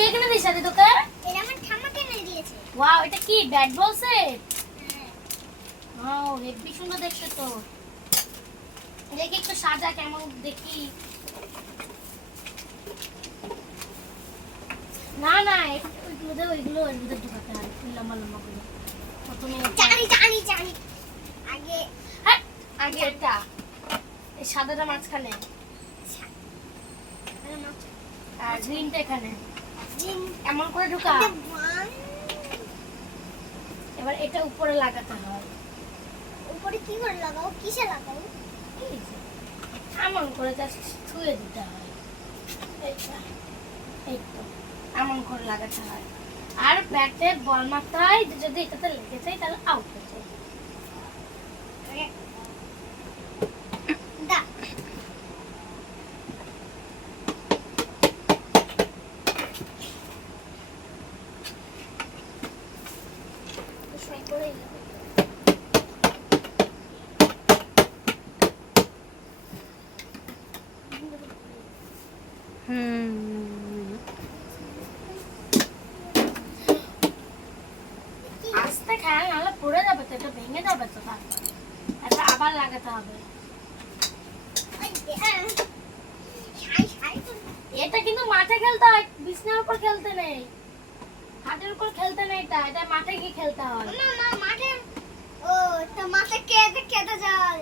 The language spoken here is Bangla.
কে কিনে দিয়েছে তোকে? এটা আমার ঠাম্মা কিনে দিয়েছে। ওয়াও, এটা কি bat ball set? Wow, heavy সুন্দর দেখতে তো। দেখি একটু সাজা কেমন দেখি। না না, ওইগুলো এর ভিতরে ঢুকাতে হয়, লম্বা লম্বা করে। প্রথমে জানি আগে হ্যাঁ, আগে এটা এই সাদাটা মাঝখানে আর গ্রিনটা এখানে এমন করে ঢুকা। এবার এটা উপরে লাগাতে হয়। উপরে কি করে লাগাও? কিসে লাগাও? এমন করে জাস্ট ছুঁয়ে দিতে হয়। এইটা এই তো এমন করে লাগাতে হয়। আর ব্যাটে বল মারতে হয়, যদি এটাতে লেগে যায় তাহলে আউট হয়ে যায়। দা সই করে আস্তে খেয়াল নাহলে পড়ে যাবে তো, এটা ভেঙে যাবে তো। তারপর এটা আবার লাগাতে হবে। এটা কিন্তু মাঠে খেলতে হয়, বিছানার উপর খেলতে নেই, হাতের উপর খেলতে নেই। এটা মাঠে গিয়ে খেলতে হয়। মাঠে ও তো মাঠে কে খেতে যায়?